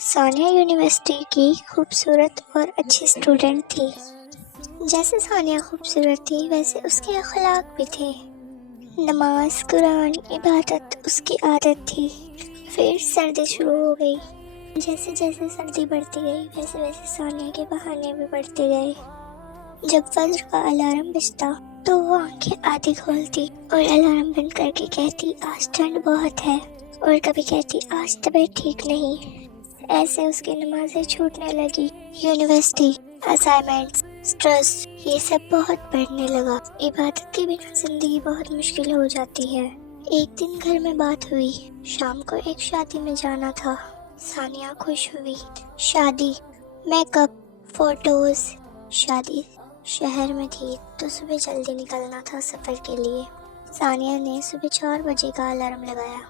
ثانیہ university کی خوبصورت اور اچھی اسٹوڈنٹ تھی۔ جیسے ثانیہ خوبصورت تھی ویسے اس کے اخلاق بھی تھے۔ نماز، قرآن، عبادت اس کی عادت تھی۔ پھر سردی شروع ہو گئی۔ جیسے جیسے سردی بڑھتی گئی ویسے ویسے ثانیہ کے بہانے بھی بڑھتے گئے۔ جب فجر کا الارم بجتا تو وہ آنکھیں آدھی کھولتی اور الارم بند کر کے کہتی آج ٹھنڈ بہت ہے، اور کبھی کہتی آج طبیعت ٹھیک نہیں۔ ایسے اس کی نمازیں چھوٹنے لگی۔ یونیورسٹی، اسائنمنٹس، اسٹریس، یہ سب بہت بڑھنے لگا۔ عبادت کے بنا زندگی بہت مشکل ہو جاتی ہے۔ ایک دن گھر میں بات ہوئی، شام کو ایک شادی میں جانا تھا۔ ثانیہ خوش ہوئی۔ شادی، میک اپ، فوٹوز۔ شادی شہر میں تھی تو صبح جلدی نکلنا تھا سفر کے لیے۔ ثانیہ نے صبح 4 بجے کا الارم لگایا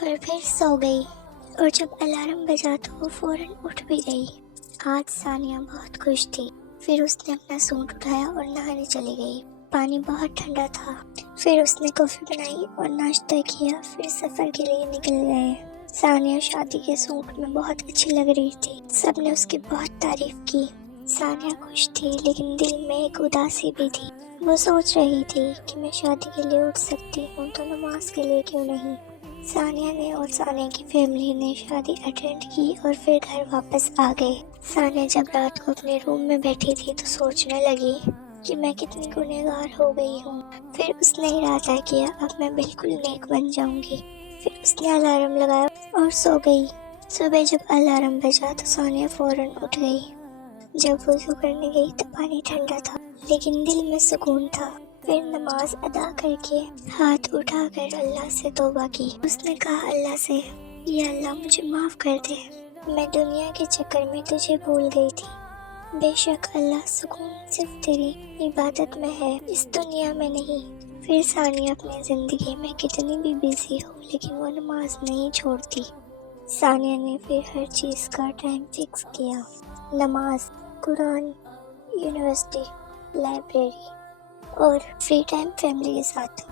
اور پھر سو گئی، اور جب الارم بجا تو وہ فوراً اٹھ بھی گئی۔ آج ثانیہ بہت خوش تھی۔ پھر اس نے اپنا سوٹ اٹھایا اور نہانے چلی گئی۔ پانی بہت ٹھنڈا تھا۔ پھر اس نے کافی بنائی اور ناشتہ کیا، پھر سفر کے لیے نکل گئے۔ ثانیہ شادی کے سوٹ میں بہت اچھی لگ رہی تھی۔ سب نے اس کی بہت تعریف کی۔ ثانیہ خوش تھی لیکن دل میں ایک اداسی بھی تھی۔ وہ سوچ رہی تھی کہ میں شادی کے لیے اٹھ سکتی ہوں تو نماز کے لیے کیوں نہیں۔ ثانیہ نے اور ثانیہ کی فیملی نے شادی اٹینڈ کی اور پھر گھر واپس آ گئے۔ ثانیہ جب رات کو اپنے روم میں بیٹھی تھی تو سوچنے لگی کہ میں کتنی گنہگار ہو گئی ہوں۔ پھر اس نے ارادہ کیا اب میں بالکل نیک بن جاؤں گی۔ پھر اس نے الارم لگایا اور سو گئی۔ صبح جب الارم بجا تو ثانیہ فوراً اٹھ گئی۔ جب وضو کرنے گئی تو پانی ٹھنڈا تھا لیکن دل میں سکون تھا۔ پھر نماز ادا کر کے ہاتھ اٹھا کر اللہ سے توبہ کی۔ اس نے کہا اللہ سے، یا اللہ مجھے معاف کر دے، میں دنیا کے چکر میں تجھے بھول گئی تھی۔ بے شک اللہ سکون صرف تیری عبادت میں ہے، اس دنیا میں نہیں۔ پھر ثانیہ اپنی زندگی میں کتنی بھی بیزی ہو لیکن وہ نماز نہیں چھوڑتی۔ ثانیہ نے پھر ہر چیز کا ٹائم فکس کیا، نماز، قرآن، یونیورسٹی، لائبریری اور فری ٹائم فیملی کے ساتھ۔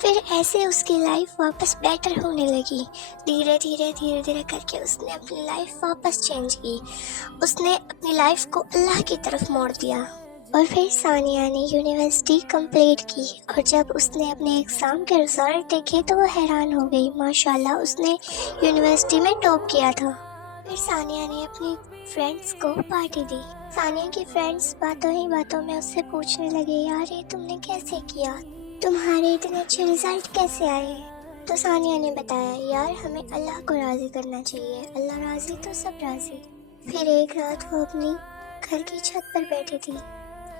پھر ایسے اس کی لائف واپس بیٹر ہونے لگی۔ دھیرے دھیرے کر کے اس نے اپنی لائف واپس چینج کی۔ اس نے اپنی لائف کو اللہ کی طرف موڑ دیا۔ اور پھر ثانیہ نے یونیورسٹی کمپلیٹ کی، اور جب اس نے اپنے ایگزام کے رزلٹ دیکھے تو وہ حیران ہو گئی۔ ماشاءاللہ اس نے یونیورسٹی میں ٹاپ کیا تھا۔ پھر ثانیہ نے اپنی فرینڈس کو پارٹی دی۔ ثانیہ کی فرینڈس باتوں ہی باتوں میں اس سے پوچھنے لگے یار یہ تم نے کیسے کیا، تمہارے اتنے اچھے رزلٹ کیسے آئے؟ تو ثانیہ نے بتایا یار ہمیں اللہ کو راضی کرنا چاہیے، اللہ راضی تو سب راضی۔ پھر ایک رات وہ اپنی گھر کی چھت پر بیٹھی تھی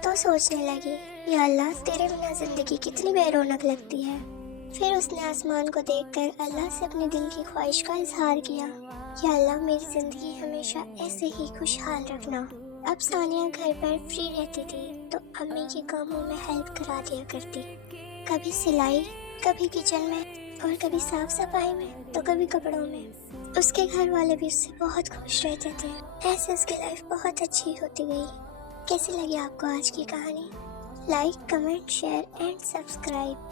تو سوچنے لگی یا اللہ تیرے بنا زندگی کتنی بے رونق لگتی ہے۔ پھر اس نے آسمان کو دیکھ کر اللہ سے اپنے دل کی خواہش کا اظہار کیا، یا اللہ میری زندگی ہمیشہ ایسے ہی خوشحال رکھنا۔ اب ثانیہ گھر پر فری رہتی تھی تو امی کے کاموں میں ہیلپ کرا دیا کرتی، کبھی سلائی، کبھی کچن میں، اور کبھی صاف صفائی میں تو کبھی کپڑوں میں۔ اس کے گھر والے بھی اس سے بہت خوش رہتے تھے۔ ایسے اس کی لائف بہت اچھی ہوتی گئی۔ کیسی لگی آپ کو آج کی کہانی؟ Like, comment, share and subscribe.